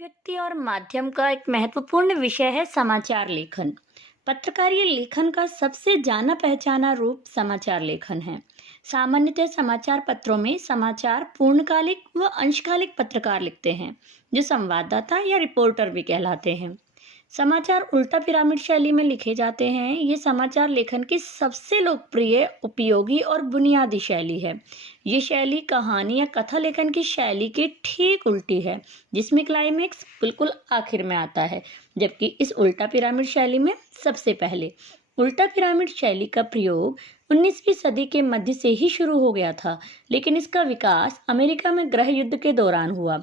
अभिव्यक्ति और माध्यम का एक महत्वपूर्ण विषय है समाचार लेखन। पत्रकारीय लेखन का सबसे जाना पहचाना रूप समाचार लेखन है। सामान्यतः समाचार पत्रों में समाचार पूर्णकालिक व अंशकालिक पत्रकार लिखते हैं, जो संवाददाता या रिपोर्टर भी कहलाते हैं। समाचार उल्टा पिरामिड शैली में लिखे जाते हैं। ये समाचार लेखन की सबसे लोकप्रिय, उपयोगी और बुनियादी शैली है। ये शैली कहानी या कथा लेखन की शैली के ठीक उल्टी है, जिसमें क्लाइमेक्स बिल्कुल आखिर में आता है, जबकि इस उल्टा पिरामिड शैली में सबसे पहले। उल्टा पिरामिड शैली का प्रयोग 19वीं सदी के मध्य से ही शुरू हो गया था, लेकिन इसका विकास अमेरिका में गृह युद्ध के दौरान हुआ।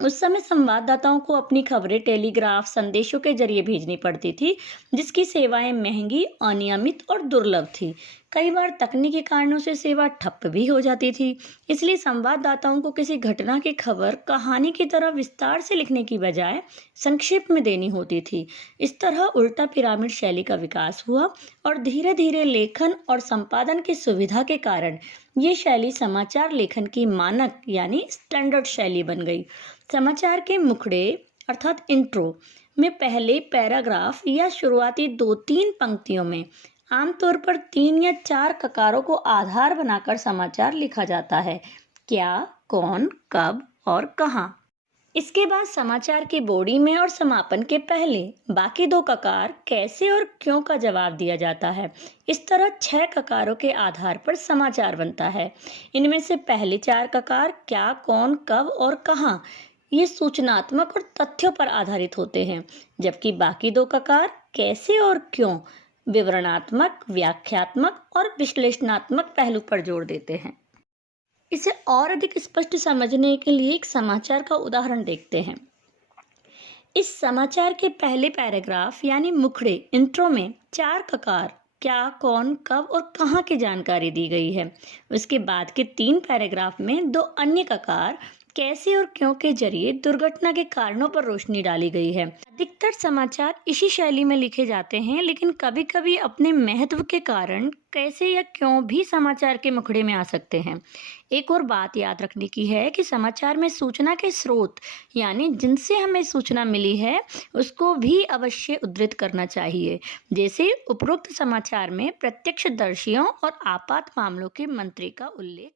उस समय संवाददाताओं को अपनी खबरें टेलीग्राफ संदेशों के जरिए भेजनी पड़ती थी, जिसकी सेवाएं महंगी, अनियमित और दुर्लभ थी। कई बार तकनीकी कारणों से सेवा ठप भी हो जाती थी। इसलिए संवाददाताओं को किसी घटना की खबर कहानी की तरह विस्तार से लिखने की बजाय संक्षेप में देनी होती थी। इस तरह उल्टा पिरामिड शैली का विकास हुआ और धीरे धीरे लेखन और संपादन की सुविधा के कारण ये शैली समाचार लेखन की मानक यानी स्टैंडर्ड शैली बन गई। समाचार के मुखड़े अर्थात इंट्रो में पहले पैराग्राफ या शुरुआती 2-3 पंक्तियों में आमतौर पर 3 या 4 ककारों को आधार बनाकर समाचार लिखा जाता है। क्या, कौन, कब और कहाँ। इसके बाद समाचार की बॉडी में और समापन के पहले बाकी 2 ककार कैसे और क्यों का जवाब दिया जाता है। इस तरह 6 ककारों के आधार पर समाचार बनता है। इनमें से पहले 4 ककार क्या, कौन, कब और कहाँ ये सूचनात्मक और तथ्यों पर आधारित होते हैं, जबकि बाकी 2 ककार कैसे और क्यों विवरणात्मक, व्याख्यात्मक और विश्लेषणात्मक पहलू पर जोर देते हैं। इसे और अधिक स्पष्ट समझने के लिए एक समाचार का उदाहरण देखते हैं। इस समाचार के पहले पैराग्राफ यानी मुखड़े इंट्रो में 4 ककार क्या, कौन, कब और कहाँ की जानकारी दी गई है। उसके बाद के 3 पैराग्राफ में 2 अन्य ककार कैसे और क्यों के जरिए दुर्घटना के कारणों पर रोशनी डाली गई है। अधिकतर समाचार इसी शैली में लिखे जाते हैं, लेकिन कभी-कभी अपने महत्व के कारण कैसे या क्यों भी समाचार के मुखड़े में आ सकते हैं। एक और बात याद रखने की है कि समाचार में सूचना के स्रोत यानी जिनसे हमें सूचना मिली है उसको भी अवश्य उद्धृत करना चाहिए। जैसे उपरोक्त समाचार में प्रत्यक्षदर्शियों और आपात मामलों के मंत्री का उल्लेख